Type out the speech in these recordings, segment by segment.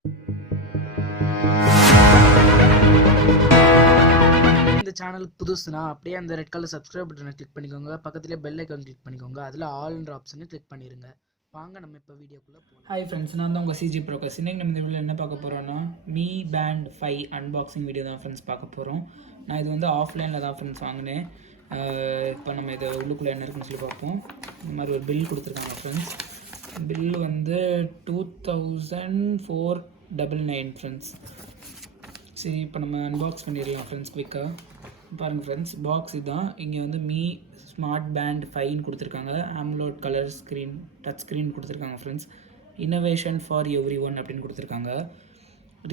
இந்த சேனலுக்கு புதுசுனா அப்படியே அந்த ரெட் கலர் சப்ஸ்கிரைப் பட்டனை கிளிக் பண்ணிக்கோங்க. பக்கத்துலேயே பெல் ஐக்கான் கிளிக் பண்ணிக்கோங்க. அதில் ஆல்ன்ற ஆப்ஷனை கிளிக் பண்ணிடுங்க. வாங்க நம்ம இப்போ வீடியோக்குள்ளே போகலாம். ஹாய் ஃப்ரெண்ட்ஸ், நான் தான் உங்கள் சிஜி ப்ரோக்கர்ஸ். இன்றைக்கி நம்ம இந்த வீடியோவில் என்ன பார்க்க போகிறோன்னா Mi Band 5 அன்பாக்சிங் வீடியோ தான் ஃப்ரெண்ட்ஸ் பார்க்க போகிறோம். நான் இது வந்து ஆஃப்லைனில் தான் ஃப்ரெண்ட்ஸ் வாங்கினேன். இப்போ நம்ம இதை உள்ளுக்குள்ளே என்ன இருக்குன்னு சொல்லி பார்ப்போம். இந்த மாதிரி ஒரு பில் கொடுத்துருக்காங்க ஃப்ரெண்ட்ஸ். பில் வந்து 2499 ஃப்ரெண்ட்ஸ். சரி, இப்போ நம்ம அன்பாக்ஸ் பண்ணிடலாம் ஃப்ரெண்ட்ஸ் குவிக்காக. பாருங்கள் ஃப்ரெண்ட்ஸ், பாக்ஸ் இதுதான். இங்கே வந்து Mi Smart Band 5 கொடுத்துருக்காங்க. AMOLED colour screen, touch screen கொடுத்துருக்காங்க friends. Innovation for everyone அப்படின்னு கொடுத்துருக்காங்க.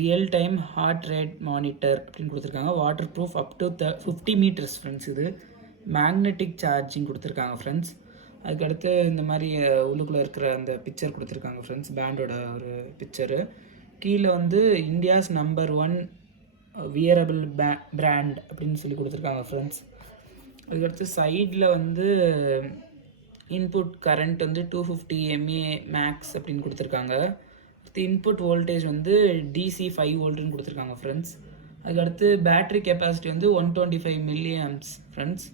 Real time heart rate monitor அப்படின்னு கொடுத்துருக்காங்க. Waterproof up to 50 metres friends. இது மேக்னெட்டிக் சார்ஜிங் கொடுத்துருக்காங்க ஃப்ரெண்ட்ஸ். அதுக்கடுத்து இந்த மாதிரி உள்ளுக்குள்ளே இருக்கிற அந்த பிக்சர் கொடுத்துருக்காங்க ஃப்ரெண்ட்ஸ், பேண்டோட ஒரு பிக்சரு. கீழே வந்து இந்தியாஸ் நம்பர் 1 வியரபிள் பிராண்ட் அப்படின்னு சொல்லி கொடுத்துருக்காங்க ஃப்ரெண்ட்ஸ். அதுக்கடுத்து சைடில் வந்து இன்புட் கரண்ட் வந்து 250 mA மேக்ஸ் அப்படின்னு கொடுத்துருக்காங்க. அடுத்து இன்புட் வோல்டேஜ் வந்து DC 5 வோல்ட்னு கொடுத்துருக்காங்க ஃப்ரெண்ட்ஸ். அதுக்கடுத்து பேட்ரி கெப்பாசிட்டி வந்து 125 mAh friends.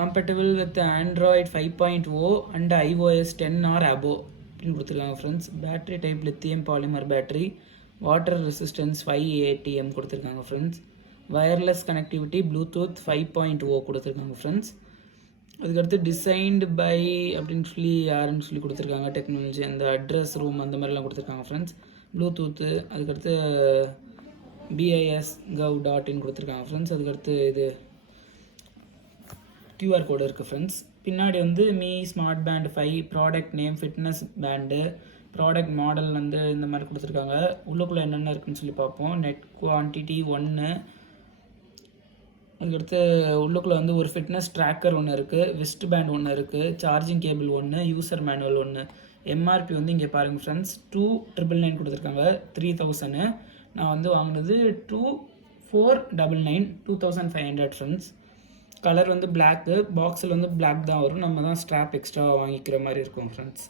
Compatible with Android 5.0 and iOS 10 or above அப்படின்னு கொடுத்துருக்காங்க friends. Battery type lithium polymer battery, water resistance 5 ATM கொடுத்துருக்காங்க ஃப்ரெண்ட்ஸ். வயர்லெஸ் கனெக்டிவிட்டி ப்ளூடூத் 5.0 கொடுத்துருக்காங்க ஃப்ரெண்ட்ஸ். அதுக்கடுத்து டிசைன்டு பை அப்படின்னு சொல்லி யாருன்னு சொல்லி கொடுத்துருக்காங்க. டெக்னாலஜி அந்த அட்ரஸ் ரூம் அந்த மாதிரிலாம் கொடுத்துருக்காங்க ஃப்ரெண்ட்ஸ். ப்ளூடூத்து, அதுக்கடுத்து BIS.gov.in கொடுத்துருக்காங்க ஃப்ரெண்ட்ஸ். அதுக்கடுத்து இது QR கோடு இருக்குது ஃப்ரெண்ட்ஸ். பின்னாடி வந்து Mi Smart Band 5 product name fitness band, product model வந்து இந்த மாதிரி கொடுத்துருக்காங்க. உள்ளுக்குள்ளே என்னென்ன இருக்குதுன்னு சொல்லி பார்ப்போம். நெட் குவான்டிட்டி 1, அதுக்கடுத்து உள்ளுக்குள்ளே வந்து ஒரு ஃபிட்னஸ் ட்ராக்கர் ஒன்று இருக்குது, விஸ்ட் பேண்ட் ஒன்று இருக்குது, சார்ஜிங் கேபிள் ஒன்று, யூசர் மேனுவல் ஒன்று. MRP வந்து இங்கே பாருங்கள் ஃப்ரெண்ட்ஸ், 2999 கொடுத்துருக்காங்க. 3000. நான் வந்து வாங்கினது 2499, 2500 ஃப்ரெண்ட்ஸ். கலர் வந்து பிளாக்கு, பாக்ஸில் வந்து பிளாக் தான் வரும். நம்ம தான் ஸ்ட்ராப் எக்ஸ்ட்ரா வாங்கிக்கிற மாதிரி இருக்கும் ஃப்ரெண்ட்ஸ்.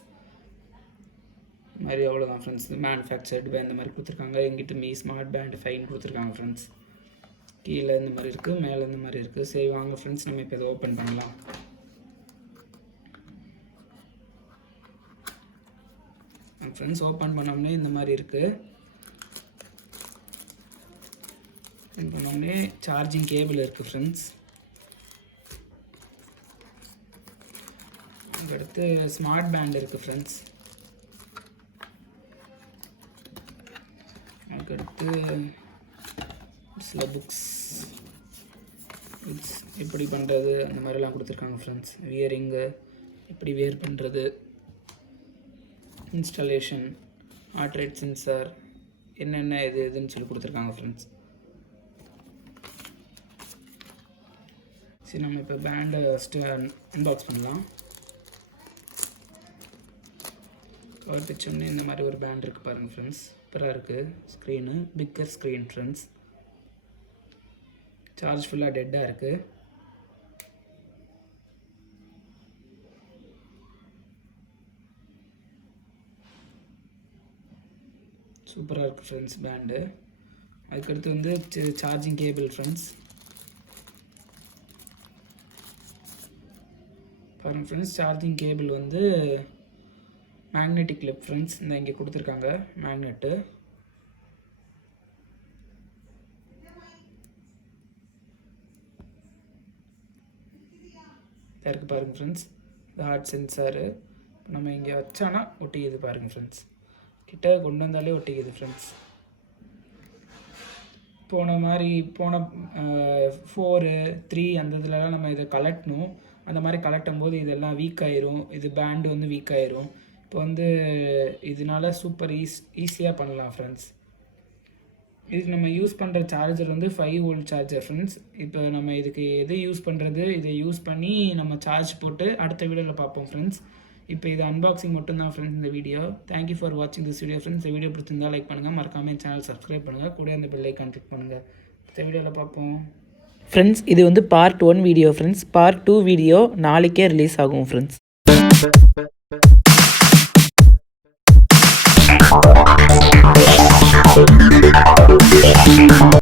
இது மாதிரி அவ்வளோதான் ஃப்ரெண்ட்ஸ். மேனுஃபேக்சர்டு பை இந்த மாதிரி கொடுத்துருக்காங்க. எங்கிட்ட Mi Smart Band 5 கொடுத்துருக்காங்க ஃப்ரெண்ட்ஸ். கீழே இந்த மாதிரி இருக்குது, மேலே இந்த மாதிரி இருக்குது. சரி வாங்க ஃப்ரெண்ட்ஸ், நம்ம இப்போ இதை ஓப்பன் பண்ணலாம். ஃப்ரெண்ட்ஸ், ஓப்பன் பண்ணோம்னே இந்த மாதிரி இருக்குது. ஓப்பன் பண்ணோம்னே சார்ஜிங் கேபிள் இருக்குது ஃப்ரெண்ட்ஸ். அதுக்கடுத்து ஸ்மார்ட் பேண்ட் இருக்குது ஃப்ரெண்ட்ஸ். அதுக்கடுத்து சில புக்ஸ் எப்படி பண்ணுறது அந்த மாதிரிலாம் கொடுத்துருக்காங்க ஃப்ரெண்ட்ஸ். வியரிங்கு எப்படி வியர் பண்ணுறது, இன்ஸ்டாலேஷன், ஹார்ட் ரேட் சென்சார், என்னென்ன இதுன்னு சொல்லி கொடுத்துருக்காங்க ஃப்ரெண்ட்ஸ். சரி, நம்ம இப்போ பேண்டை ஃபஸ்ட்டு அன்பாக்ஸ் பண்ணலாம். கவர் பிச்சோன்னே இந்த மாதிரி ஒரு பேண்ட் இருக்குது பாருங்கள் ஃப்ரெண்ட்ஸ். சூப்பராக இருக்குது. Screen bigger screen friends. Charge ஃபுல்லாக டெட்டாக இருக்குது. சூப்பராக இருக்குது ஃப்ரெண்ட்ஸ் பேண்டு. அதுக்கடுத்து வந்து சார்ஜிங் கேபிள் ஃப்ரெண்ட்ஸ். பாருங்கள் ஃப்ரெண்ட்ஸ், சார்ஜிங் கேபிள் வந்து மேக்னெட்டிக் கிளிப் ஃப்ரெண்ட்ஸ். இந்த இங்கே கொடுத்துருக்காங்க மேக்னெட்டு. இருக்குது பாருங்கள் ஃப்ரெண்ட்ஸ், இந்த ஹார்ட் சென்சாரு. நம்ம இங்கே வச்சானா ஒட்டிக்குது பாருங்கள் ஃப்ரெண்ட்ஸ். கிட்ட கொண்டு வந்தாலே ஒட்டிக்குது ஃப்ரெண்ட்ஸ். போன 4, 3 அந்த இதுலலாம் நம்ம இதை கலட்டணும். அந்த மாதிரி கலட்டும் போது இதெல்லாம் வீக் ஆயிரும். இது பேண்டு வந்து வீக் ஆயிரும். இப்போ வந்து இதனால சூப்பர் ஈஸியாக பண்ணலாம் ஃப்ரெண்ட்ஸ். இதுக்கு நம்ம யூஸ் பண்ணுற சார்ஜர் வந்து 5 வோல்ட் சார்ஜர் ஃப்ரெண்ட்ஸ். இப்போ நம்ம இதுக்கு எது யூஸ் பண்ணுறது, இதை யூஸ் பண்ணி நம்ம சார்ஜ் போட்டு அடுத்த வீடியோவில் பார்ப்போம் ஃப்ரெண்ட்ஸ். இப்போ இது அன்பாக்சிங் மட்டும்தான் ஃப்ரெண்ட்ஸ் இந்த வீடியோ. தேங்க்யூ ஃபார் வாட்சிங் திஸ் வீடியோ ஃப்ரெண்ட்ஸ். இந்த வீடியோ பிடிச்சிருந்தால் லைக் பண்ணுங்கள், மறக்காமல் சேனல் சப்ஸ்கிரைப் பண்ணுங்கள், கூட அந்த பெல் ஐக்கான் கிளிக் பண்ணுங்கள். அடுத்த வீடியோவில் பார்ப்போம் ஃப்ரெண்ட்ஸ். இது வந்து part 1 video friends. Part 2 video நாளைக்கே ரிலீஸ் ஆகும் ஃப்ரெண்ட்ஸ்.